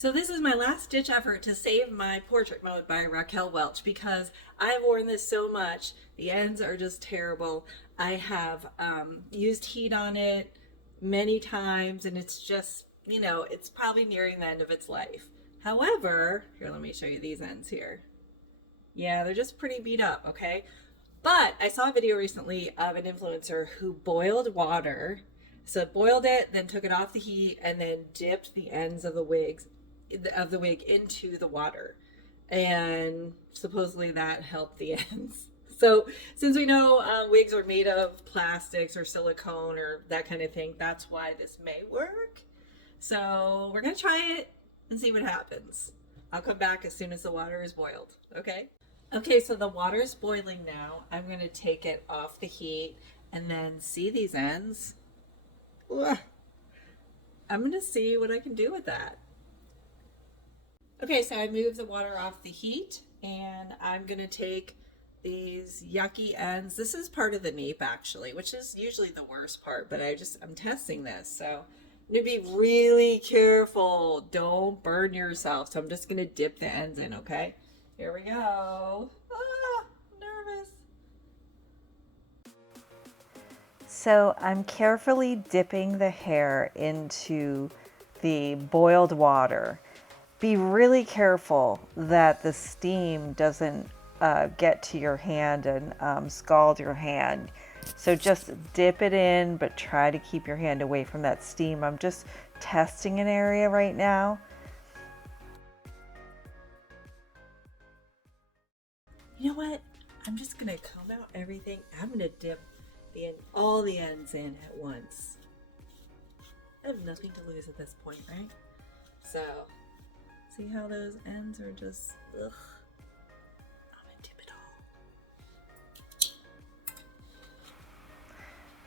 So this is my last ditch effort to save my portrait mode by Raquel Welch because I've worn this so much. The ends are just terrible. I have used heat on it many times and it's just, it's probably nearing the end of its life. However, here, let me show you these ends here. Yeah, they're just pretty beat up, okay? But I saw a video recently of an influencer who boiled water. So boiled it, then took it off the heat, and then dipped the ends of the wig into the water. And supposedly that helped the ends. So since we know wigs are made of plastics or silicone or that kind of thing, that's why this may work. So we're gonna try it and see what happens. I'll come back as soon as the water is boiled, okay? Okay, so the water is boiling now. I'm going to take it off the heat and then see these ends. Ugh. I'm going to see what I can do with that. Okay, so I moved the water off the heat and I'm going to take these yucky ends. This is part of the nape actually, which is usually the worst part, but I'm testing this. So I'm going to be really careful. Don't burn yourself. So I'm just going to dip the ends in, okay? Here we go. Ah, I'm nervous. So I'm carefully dipping the hair into the boiled water. Be really careful that the steam doesn't get to your hand and scald your hand. So just dip it in, but try to keep your hand away from that steam. I'm just testing an area right now. You know what? I'm just gonna comb out everything. I'm gonna dip all the ends in at once. I have nothing to lose at this point, right? So, see how those ends are just, ugh. I'm gonna dip it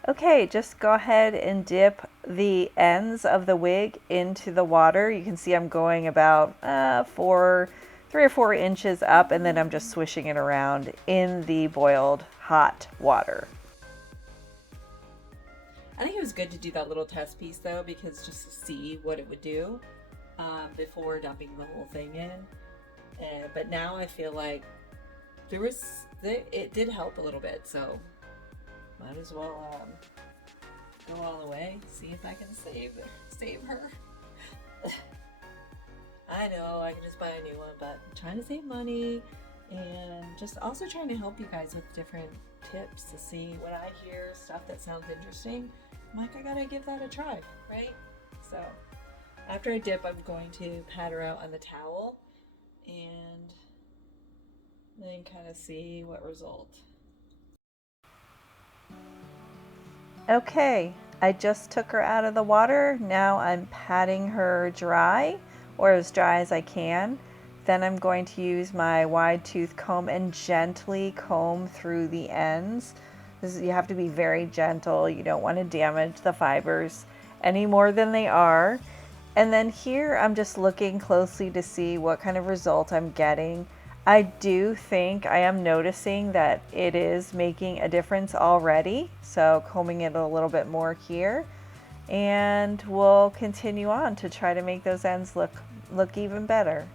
all. Okay, just go ahead and dip the ends of the wig into the water. You can see I'm going about 3 or 4 inches up, and then I'm just swishing it around in the boiled hot water. I think it was good to do that little test piece though, because just to see what it would do before dumping the whole thing in. But now I feel like it did help a little bit, so might as well go all the way, see if I can save her. I know I can just buy a new one, but I'm trying to save money and just also trying to help you guys with different tips to see when I hear stuff that sounds interesting. I'm like, I gotta give that a try, right? So after I dip, I'm going to pat her out on the towel and then kind of see what result. Okay, I just took her out of the water. Now I'm patting her dry, or as dry as I can. Then I'm going to use my wide tooth comb and gently comb through the ends. You have to be very gentle. You don't want to damage the fibers any more than they are. And then here I'm just looking closely to see what kind of result I'm getting. I do think I am noticing that it is making a difference already. So combing it a little bit more here. And we'll continue on to try to make those ends look even better.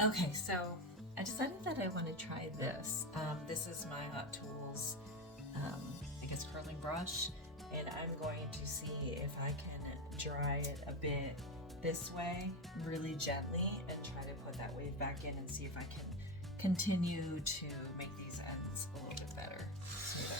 Okay, so I decided that I want to try this. This is my Hot Tools, I guess curling brush, and I'm going to see if I can dry it a bit this way, really gently, and try to put that wave back in and see if I can continue to make these ends a little bit better, smoother.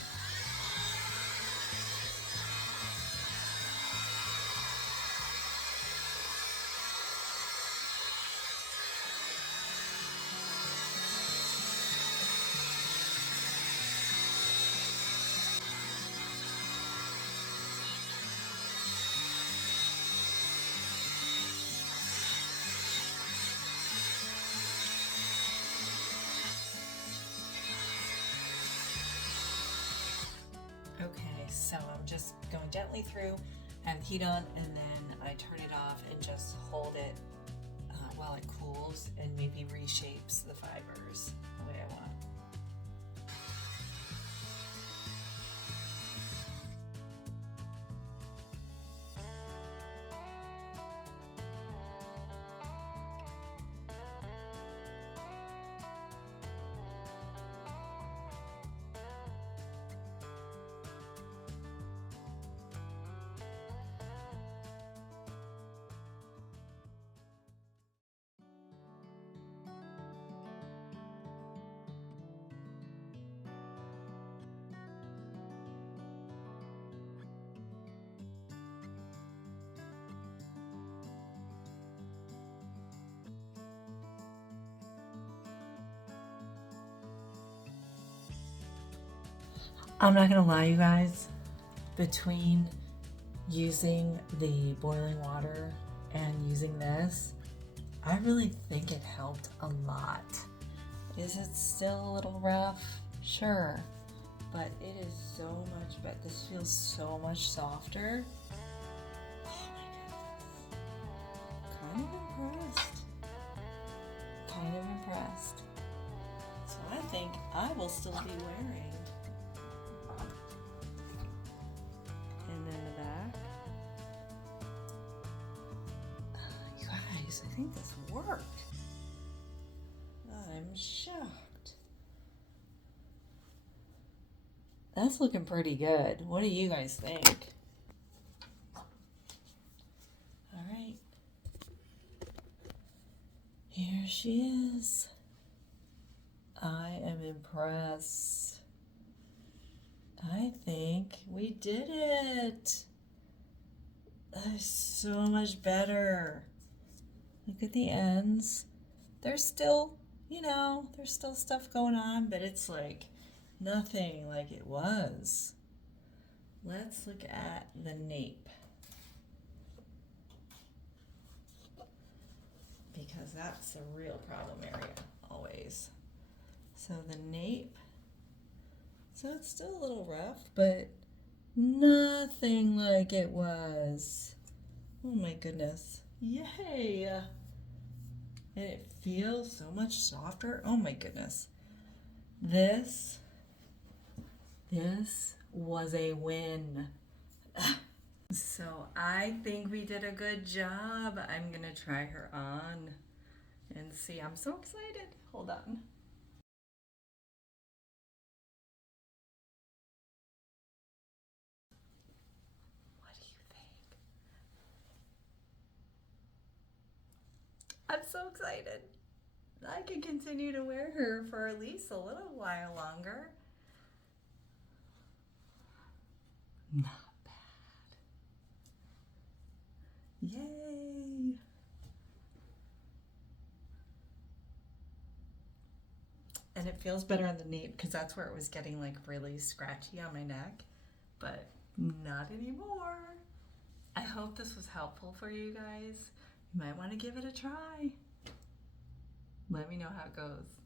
Okay, so I'm just going gently through, I have the heat on, and then I turn it off and just hold it while it cools and maybe reshapes the fibers the way I want. I'm not gonna lie, you guys, between using the boiling water and using this, I really think it helped a lot. Is it still a little rough? Sure, but it is so much better. This feels so much softer. Oh my goodness. Kind of impressed. So I think I will still be wearing. And then the back. You guys, I think this worked. I'm shocked. That's looking pretty good. What do you guys think? All right. Here she is. I am impressed. I think we did it. That is so much better. Look at the ends. There's still, there's still stuff going on, but it's like nothing like it was. Let's look at the nape. Because that's a real problem area, always. So the nape, so it's still a little rough, but nothing like it was. Oh my goodness. Yay! And it feels so much softer. Oh my goodness. This was a win. So I think we did a good job. I'm gonna try her on and see. I'm so excited. Hold on. What do you think? I'm so excited. I can continue to wear her for at least a little while longer. Not bad. Yay! And it feels better on the nape because that's where it was getting like really scratchy on my neck, but not anymore. I hope this was helpful for you guys. You might want to give it a try. Let me know how it goes.